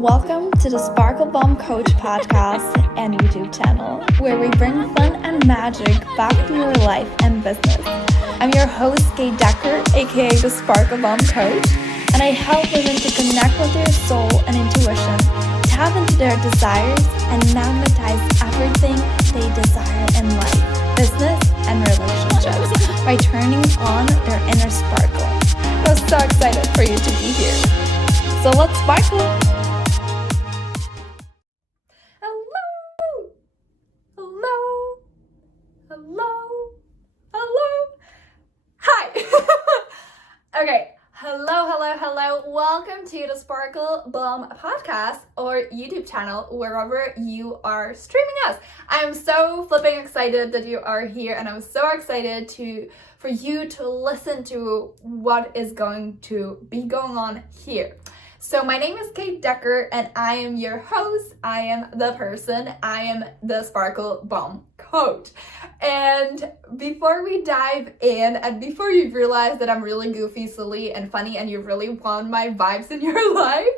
Welcome to the Sparkle Bomb Coach podcast and YouTube channel, where we bring fun and magic back to your life and business. I'm your host, Kate Decker, aka the Sparkle Bomb Coach, and I help women to connect with their soul and intuition, tap into their desires, and magnetize everything they desire in life, business, and relationships by turning on their inner sparkle. I'm so excited for you to be here. So let's sparkle! Hello. Welcome to the Sparkle Bomb podcast or YouTube channel, wherever you are streaming us. I'm so flipping excited that you are here, and I'm so excited for you to listen to what is going to be going on here. So my name is Kate Decker, and I am your host. I am the person. I am the Sparkle Bomb Coach. And before we dive in, and before you realize that I'm really goofy, silly, and funny, and you really want my vibes in your life,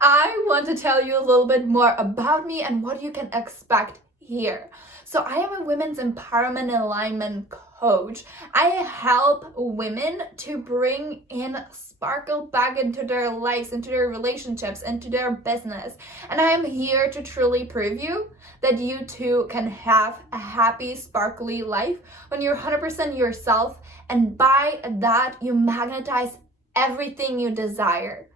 I want to tell you a little bit more about me and what you can expect here. So I am a women's empowerment and alignment coach. I help women to bring in sparkle back into their lives, into their relationships, into their business. And I am here to truly prove you that you too can have a happy, sparkly life when you're 100% yourself. And by that, you magnetize everything you desire.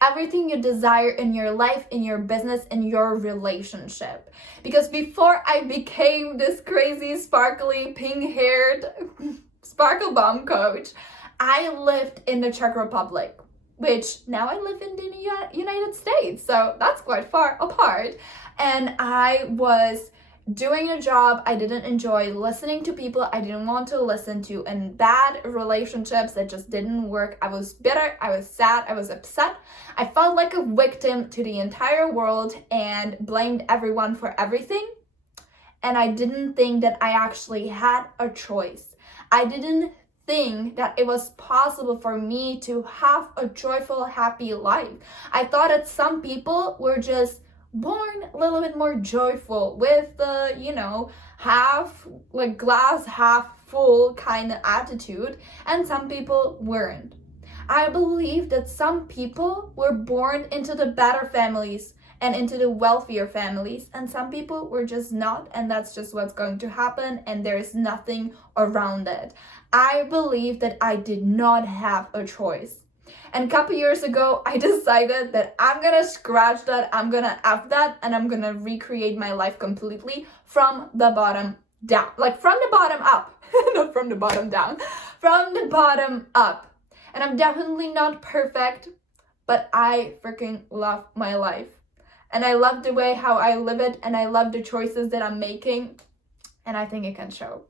Everything you desire in your life, in your business, in your relationship. Because before I became this crazy, sparkly, pink-haired Sparkle Bomb Coach, I lived in the Czech Republic, which now I live in the United States. So that's quite far apart. And I was doing a job I didn't enjoy, listening to people I didn't want to listen to, and bad relationships that just didn't work. I was bitter, I was sad, I was upset. I felt like a victim to the entire world and blamed everyone for everything. And I didn't think that I actually had a choice. I didn't think that it was possible for me to have a joyful, happy life. I thought that some people were just born a little bit more joyful with the, glass half full kind of attitude, and some people weren't. I believe that some people were born into the better families and into the wealthier families, and some people were just not, and that's just what's going to happen, and there is nothing around it. I believe that I did not have a choice. And a couple years ago, I decided that I'm gonna scratch that, I'm gonna F that, and I'm gonna recreate my life completely from the bottom down. Like from the bottom up, not from the bottom down, from the bottom up. And I'm definitely not perfect, but I freaking love my life. And I love the way how I live it, and I love the choices that I'm making, and I think it can show.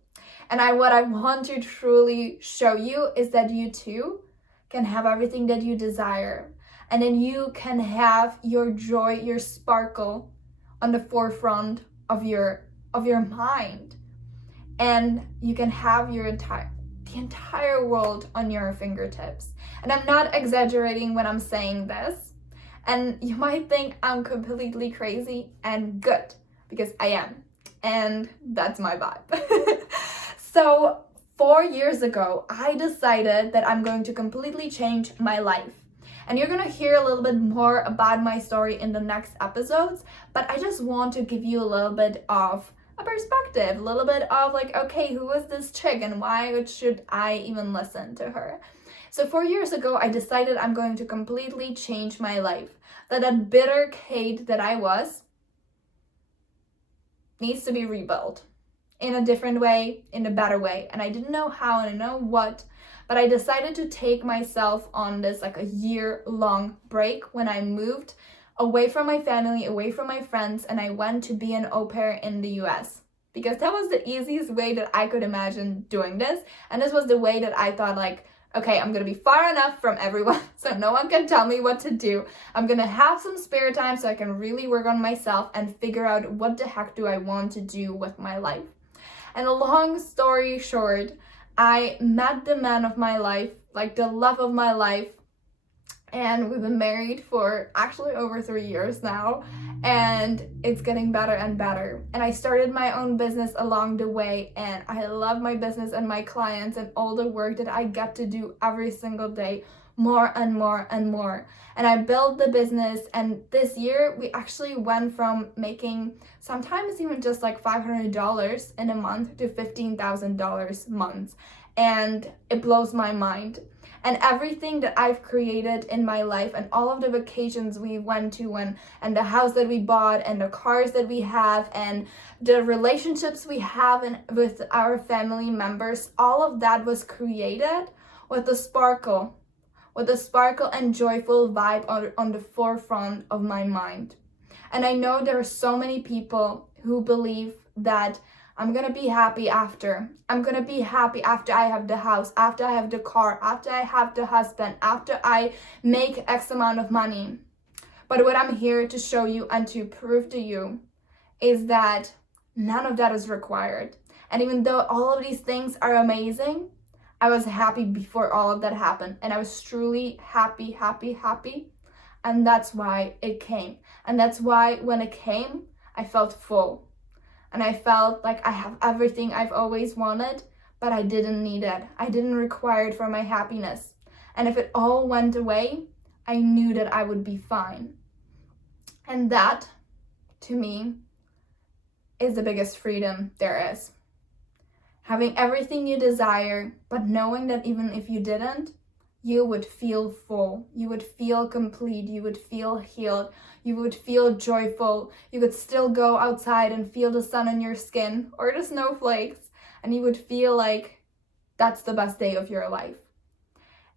And what I want to truly show you is that you too can have everything that you desire, and then you can have your joy, your sparkle on the forefront of your mind, and you can have the entire world on your fingertips. And I'm not exaggerating when I'm saying this, and you might think I'm completely crazy, and good, because I am, and that's my vibe. So 4 years ago, I decided that I'm going to completely change my life. And you're going to hear a little bit more about my story in the next episodes, but I just want to give you a little bit of a perspective, a little bit of like, okay, who is this chick and why should I even listen to her? So 4 years ago, I decided I'm going to completely change my life. That bitter Kate that I was needs to be rebuilt. In a different way, in a better way. And I didn't know how and I didn't know what, but I decided to take myself on this like a year-long break when I moved away from my family, away from my friends, and I went to be an au pair in the US. Because that was the easiest way that I could imagine doing this. And this was the way that I thought like, okay, I'm gonna be far enough from everyone so no one can tell me what to do. I'm gonna have some spare time so I can really work on myself and figure out what the heck do I want to do with my life. And a long story short, I met the man of my life, like the love of my life, And we've been married for actually over 3 years now, and it's getting better and better. And I started my own business along the way, and I love my business and my clients and all the work that I get to do every single day, more and more and more. And I built the business, and this year we actually went from making sometimes even just like $500 in a month to $15,000 months, and it blows my mind. And everything that I've created in my life and all of the vacations we went to and the house that we bought and the cars that we have and the relationships we have with our family members, all of that was created with the sparkle and joyful vibe on the forefront of my mind. And I know there are so many people who believe that I'm gonna be happy after. I'm gonna be happy after I have the house, after I have the car, after I have the husband, after I make X amount of money. But what I'm here to show you and to prove to you is that none of that is required. And even though all of these things are amazing, I was happy before all of that happened. And I was truly happy. And that's why it came. And that's why when it came, I felt full. And I felt like I have everything I've always wanted, but I didn't need it. I didn't require it for my happiness. And if it all went away, I knew that I would be fine. And that, to me, is the biggest freedom there is. Having everything you desire, but knowing that even if you didn't, you would feel full, you would feel complete, you would feel healed, you would feel joyful, you could still go outside and feel the sun on your skin or the snowflakes, and you would feel like that's the best day of your life.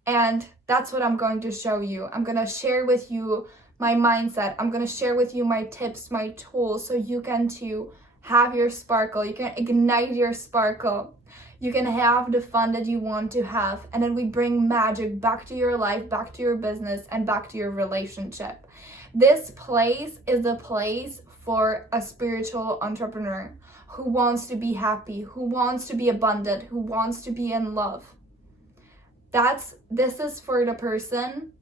And that's what I'm going to show you. I'm going to share with you my mindset. I'm going to share with you my tips, my tools, so you can too have your sparkle. You can ignite your sparkle. You can have the fun that you want to have, and then we bring magic back to your life, back to your business, and back to your relationship. This place is the place for a spiritual entrepreneur who wants to be happy, who wants to be abundant, who wants to be in love. This is for the person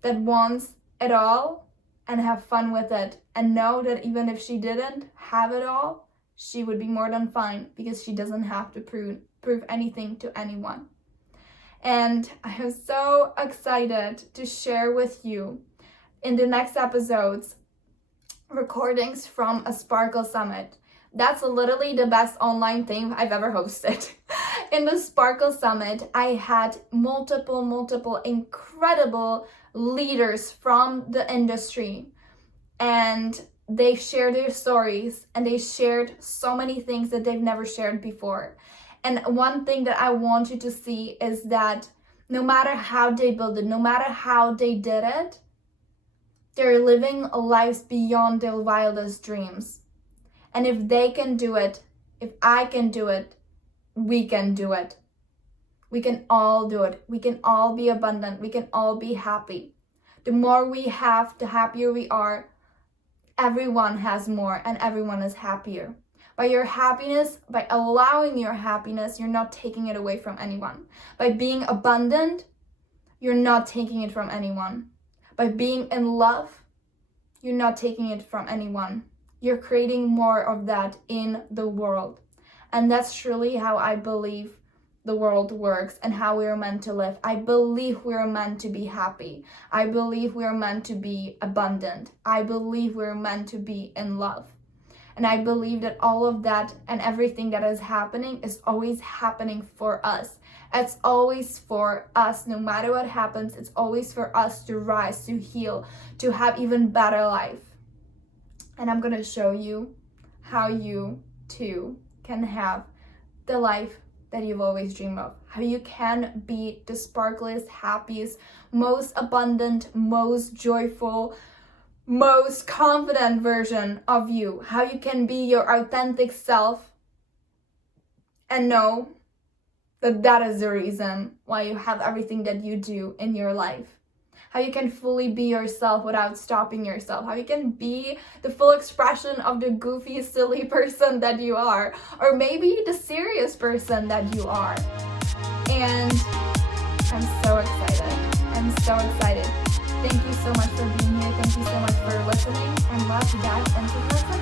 that wants it all and have fun with it, and know that even if she didn't have it all, she would be more than fine because she doesn't have to prove anything to anyone. And I am so excited to share with you in the next episodes recordings from a Sparkle Summit. That's literally the best online thing I've ever hosted. In the Sparkle Summit, I had multiple incredible leaders from the industry, and they shared their stories, and they shared so many things that they've never shared before. And one thing that I want you to see is that no matter how they built it, no matter how they did it, they're living lives beyond their wildest dreams. And if they can do it, if I can do it, we can do it. We can all do it. We can all be abundant. We can all be happy. The more we have, the happier we are. Everyone has more and everyone is happier. By your happiness, by allowing your happiness, you're not taking it away from anyone. By being abundant, you're not taking it from anyone. By being in love, you're not taking it from anyone. You're creating more of that in the world. And that's truly how I believe the world works and how we're meant to live. I believe we're meant to be happy. I believe we're meant to be abundant. I believe we're meant to be in love. And I believe that all of that and everything that is happening is always happening for us. It's always for us. No matter what happens, it's always for us to rise, to heal, to have even better life. And I'm going to show you how you too can have the life that you've always dreamed of. How you can be the sparkliest, happiest, most abundant, most joyful, most confident version of you. How you can be your authentic self and know that that is the reason why you have everything that you do in your life. How you can fully be yourself without stopping yourself. How you can be the full expression of the goofy, silly person that you are. Or maybe the serious person that you are. And I'm so excited. I'm so excited. Thank you so much for being here. Thank you so much for listening. And love you guys. And see you next time.